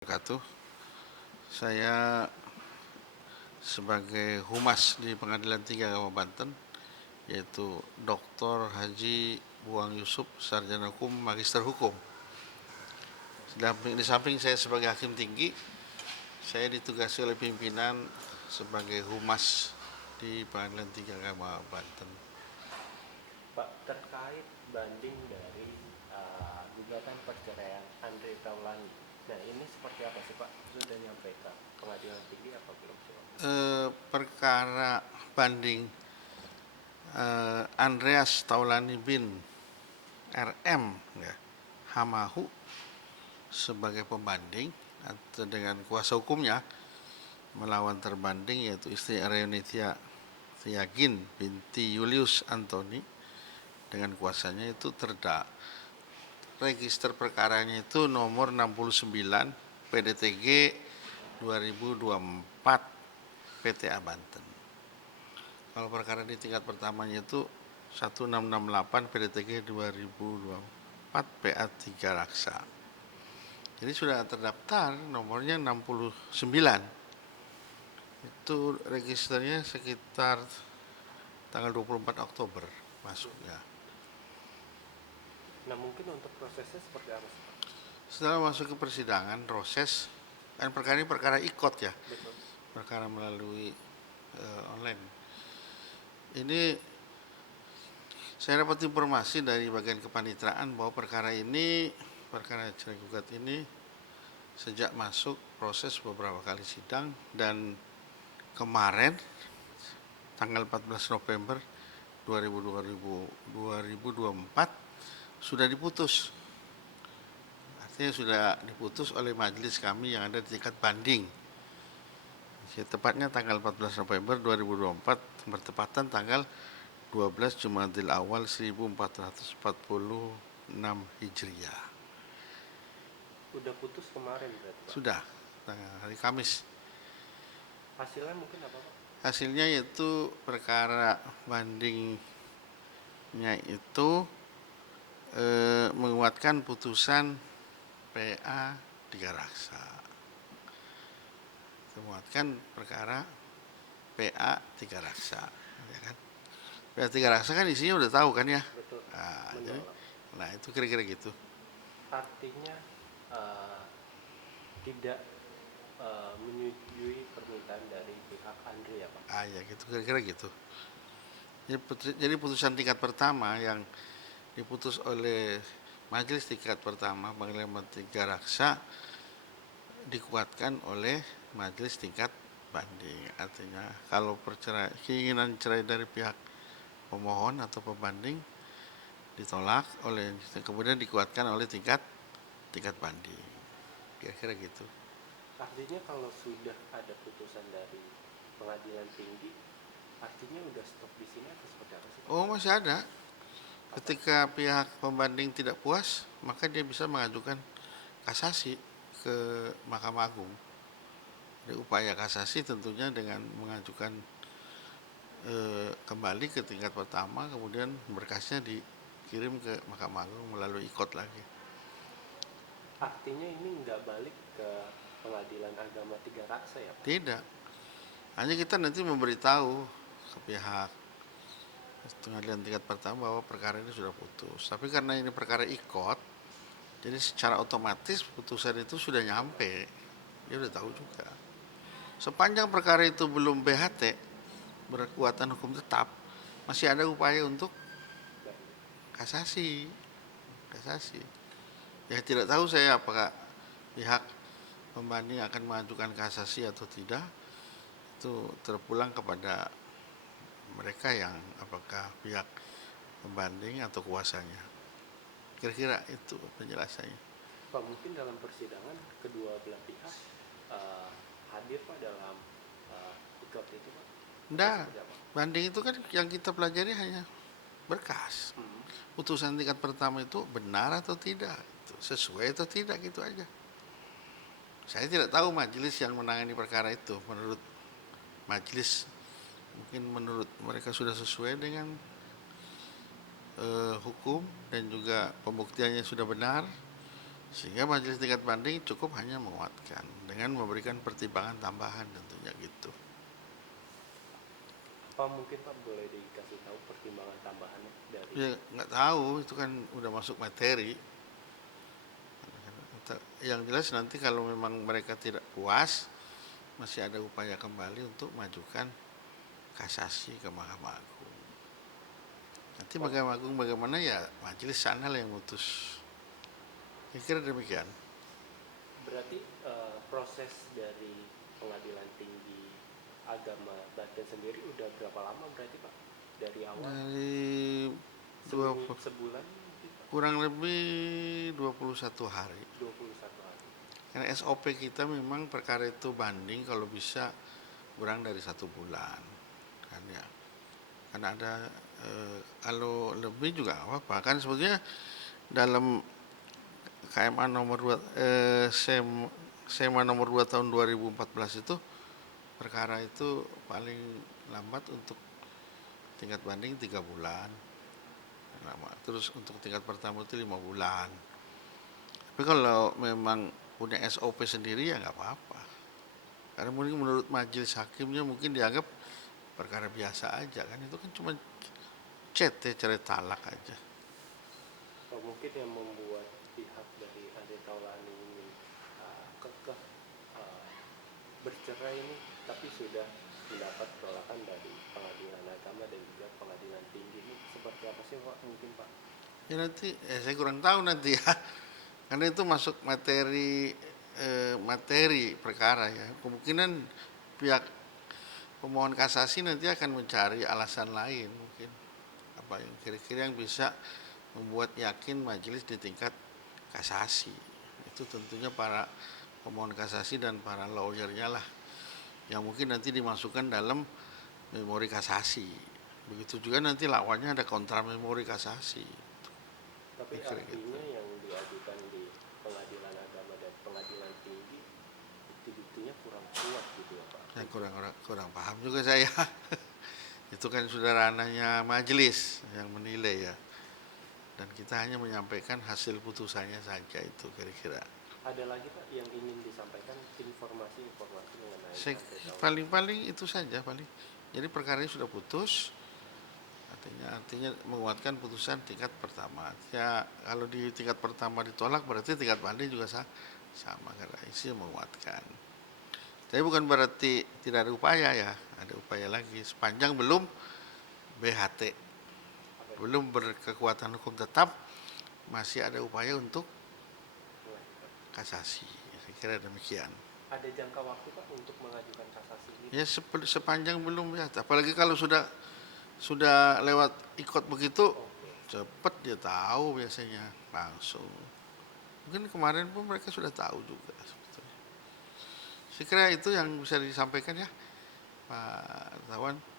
Wabarakatuh. Saya sebagai humas di Pengadilan Tinggi Agama Banten, yaitu Dr. Haji Buang Yusuf, Sarjana Hukum, Magister Hukum. Di samping saya sebagai Hakim Tinggi, saya ditugasi oleh pimpinan sebagai humas di Pengadilan Tinggi Agama Banten. Pak, terkait banding dari gugatan perceraian Andre Taulani. Nah, ini seperti apa sih Pak? Sudah nyampe ke pengadilan tinggi apa belum sih Pak? Perkara banding Andreas Taulani bin RM ya, Hamahu sebagai pembanding atau dengan kuasa hukumnya melawan terbanding yaitu istri Areonithia Tiagin binti Julius Antoni dengan kuasanya itu register perkaranya itu nomor 69 PDTG 2024 PTA Banten. Kalau perkara di tingkat pertamanya itu 1668 PDTG 2024 PA 3 Raksa. Jadi sudah terdaftar nomornya 69. Itu registernya sekitar tanggal 24 Oktober masuknya. Nah, mungkin untuk prosesnya seperti apa sih Pak? Setelah masuk ke persidangan, proses kan perkara ini perkara ikot ya. Betul. Perkara melalui online. Ini saya dapat informasi dari bagian kepanitraan bahwa perkara cerai gugat ini sejak masuk proses beberapa kali sidang dan kemarin tanggal 14 November 2024 sudah diputus. Artinya sudah diputus oleh majelis kami yang ada di tingkat banding. Tepatnya tanggal 14 November 2024 bertepatan tanggal 12 Jumadil Awal 1446 Hijriah. Udah putus kemarin berarti Pak? Sudah, hari Kamis. Hasilnya mungkin apa Pak? Hasilnya yaitu perkara bandingnya itu menguatkan putusan PA 3 Raksa. Menguatkan perkara PA 3 Raksa, ya kan? PA 3 Raksa kan isinya udah tahu kan ya? Betul. Nah itu kira-kira gitu. Artinya tidak menyetujui permintaan dari pihak Andre ya Pak? Ya gitu, kira-kira gitu. Jadi putusan tingkat pertama yang diputus oleh majelis tingkat pertama Pengadilan 3 Raksa dikuatkan oleh majelis tingkat banding. Artinya kalau keinginan cerai dari pihak pemohon atau pembanding ditolak kemudian dikuatkan oleh tingkat banding. Kira-kira gitu. Artinya kalau sudah ada putusan dari pengadilan tinggi, artinya udah stop di sini atau seperti apa sih Pak? Oh, masih ada. Ketika pihak pembanding tidak puas, maka dia bisa mengajukan kasasi ke Mahkamah Agung. Jadi upaya kasasi tentunya dengan mengajukan kembali ke tingkat pertama, kemudian berkasnya dikirim ke Mahkamah Agung melalui ikot lagi. Artinya ini nggak balik ke Pengadilan Agama 3 Raksa ya Pak? Tidak. Hanya kita nanti memberitahu ke pihak pengadilan tingkat pertama bahwa perkara ini sudah putus. Tapi karena ini perkara ikot, jadi secara otomatis putusan itu sudah nyampe. Dia udah tahu juga. Sepanjang perkara itu belum BHT, berkekuatan hukum tetap, masih ada upaya untuk kasasi. Ya tidak tahu saya apakah pihak pembanding akan mengajukan kasasi atau tidak. Itu terpulang kepada mereka yang apakah pihak pembanding atau kuasanya. Kira-kira itu penjelasannya. Pak, mungkin dalam persidangan kedua belah pihak hadir Pak dalam ikut itu Pak? Enggak, banding itu kan yang kita pelajari hanya berkas. Putusan tingkat pertama itu benar atau tidak, sesuai atau tidak, gitu aja. Saya tidak tahu majelis yang menangani perkara itu. Menurut majelis, mungkin menurut mereka sudah sesuai dengan hukum dan juga pembuktiannya sudah benar, Sehingga majelis tingkat banding cukup hanya menguatkan dengan memberikan pertimbangan tambahan tentunya gitu. Apa mungkin Pak boleh dikasih tahu pertimbangan tambahannya dari Ya nggak tahu, itu kan udah masuk materi. Yang jelas nanti kalau memang mereka tidak puas, masih ada upaya kembali untuk majukan kasasi ke Mahkamah Agung. Nanti Mahkamah Agung bagaimana ya majelis sana lah yang mutus. Kira-kira demikian. berarti proses dari pengadilan tinggi agama Banten sendiri udah berapa lama berarti Pak? Dari awal Dari sebulan mungkin, Pak? kurang lebih 21 hari. 21 hari. Karena SOP kita memang perkara itu banding kalau bisa kurang dari 1 bulan. Kan ya. Karena ada kalau lebih juga apa-apa. Kan sebetulnya dalam KMA nomor 2 SEMA nomor 2 tahun 2014 itu perkara itu paling lambat untuk tingkat banding 3 bulan. Lama. Terus untuk tingkat pertama itu 5 bulan. Tapi kalau memang punya SOP sendiri ya nggak apa-apa. Karena mungkin menurut majelis hakimnya mungkin dianggap perkara biasa aja kan, itu kan cuma chat ya, cerai talak aja. Atau mungkin yang membuat pihak dari Andre Taulani ini kekeh bercerai ini, tapi sudah mendapat penolakan dari pengadilan agama dan juga pengadilan tinggi ini seperti apa sih Pak mungkin Pak? Ya nanti saya kurang tahu nanti ya. Karena itu masuk materi perkara ya. Kemungkinan pihak pemohon kasasi nanti akan mencari alasan lain mungkin. Apa yang kira-kira yang bisa membuat yakin majelis di tingkat kasasi. Itu tentunya para pemohon kasasi dan para lawyernya lah yang mungkin nanti dimasukkan dalam memori kasasi. Begitu juga nanti lawannya ada kontra memori kasasi. Tapi Kira-kira gitu. artinya yang diajukan di pengadilan agama dan pengadilan tinggi bukti-buktinya kurang kuat gitu ya Pak? Ya, kurang paham juga saya. Itu kan sudah ranahnya majelis yang menilai ya. Dan kita hanya menyampaikan hasil putusannya saja itu kira-kira. Ada lagi Pak yang ingin disampaikan informasi-informasi mengenai Saya, Andre Taulani? paling itu saja paling. Jadi perkara ini sudah putus. Artinya menguatkan putusan tingkat pertama. Ya kalau di tingkat pertama ditolak berarti tingkat banding juga sama karena isi menguatkan. Tapi bukan berarti tidak ada upaya ya, ada upaya lagi sepanjang belum BHT, belum berkekuatan hukum tetap, masih ada upaya untuk kasasi. Saya kira demikian. Ada jangka waktu Pak untuk mengajukan kasasi ini? Ya sepanjang belum BHT, apalagi kalau sudah lewat ikut begitu, cepat dia tahu biasanya langsung. Mungkin kemarin pun mereka sudah tahu juga. Saya kira itu yang bisa disampaikan ya Pak Tawan.